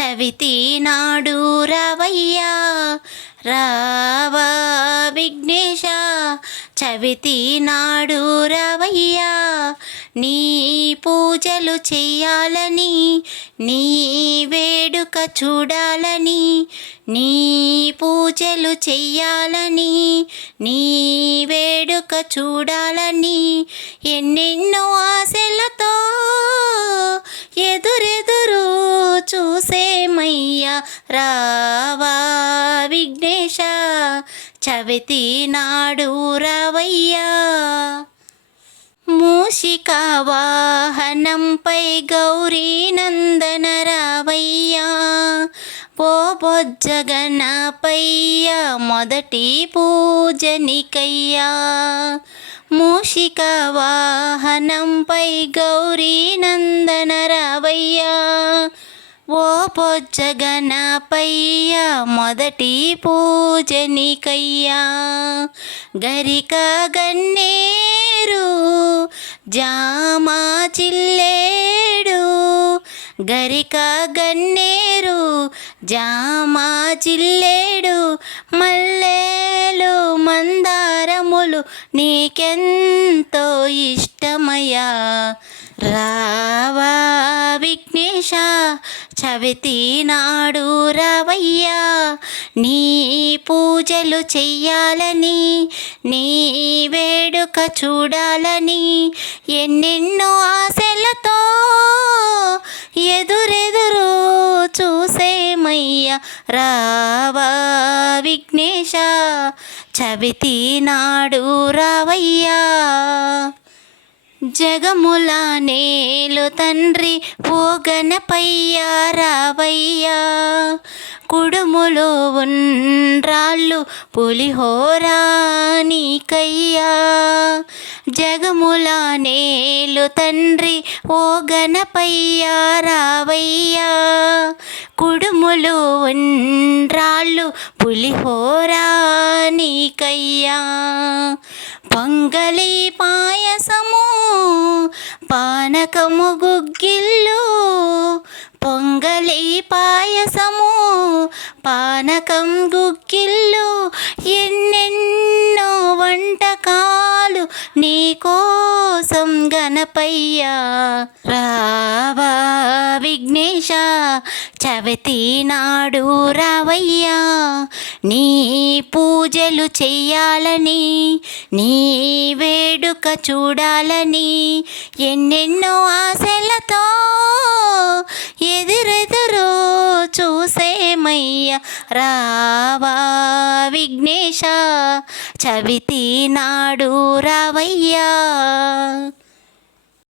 చవితి నాడు రవయ్యా రావా విఘ్నేశ. చవితి నాడు రవయ్యా నీ పూజలు చెయ్యాలని నీ వేడుక చూడాలని నీ పూజలు చెయ్యాలని నీ వేడుక చూడాలని ఎన్నెన్నో ఆశలతో రావా విఘ్నేశ చవితి నాడు రవయ్యా. మూషిక వాహనంపై గౌరీ నందన రావయ్యా. ఓ బొజ్జగణపయ్య మొదటి పూజనికయ్యా. మూషిక వాహనంపై గౌరీ నందన పొచ్చగనపయ్య మొదటి పూజనికయ్యా. గరిక గన్నేరు జామా చిల్లేడు. గరిక గన్నేరు జామా చిల్లేడు. మల్లెలు మందారములు నీకెంతో ఇష్టమయ్యా. రావా విఘ్నేశ చవితి నాడు రావయ్యా. నీ పూజలు చెయ్యాలని నీ వేడుక చూడాలని ఎన్నెన్నో ఆశలతో ఎదురెదురు చూసేమయ్యా. రావా విఘ్నేశ చవితి నాడు రావయ్యా. జగముల నేలు తండ్రి ఓ గణపయ్యా రావయ్యా కుడుములు ఉండ్రాళ్ళు పులిహోరా నీకయ్యా. జగముల నేలు తండ్రి ఓ గణపయ్యా రావయ్యా కుడుములు ఉండ్రాళ్ళు పులిహోరా నీకయ్యా. పొంగలి పాయసము పానకము గుగ్గిళ్ళు. పొంగలి పాయసము పానకం గుగ్గిళ్ళు. నీకోసం గణపయ్య. రావా విఘ్నేశ చవితి నాడు రావయ్యా. నీ పూజలు చెయ్యాలని నీ వేడుక చూడాలని ఎన్నెన్నో ఆశలతో చూసేమయ్యా రావా విఘ్నేశ చవితి నాడు రావయ్యా.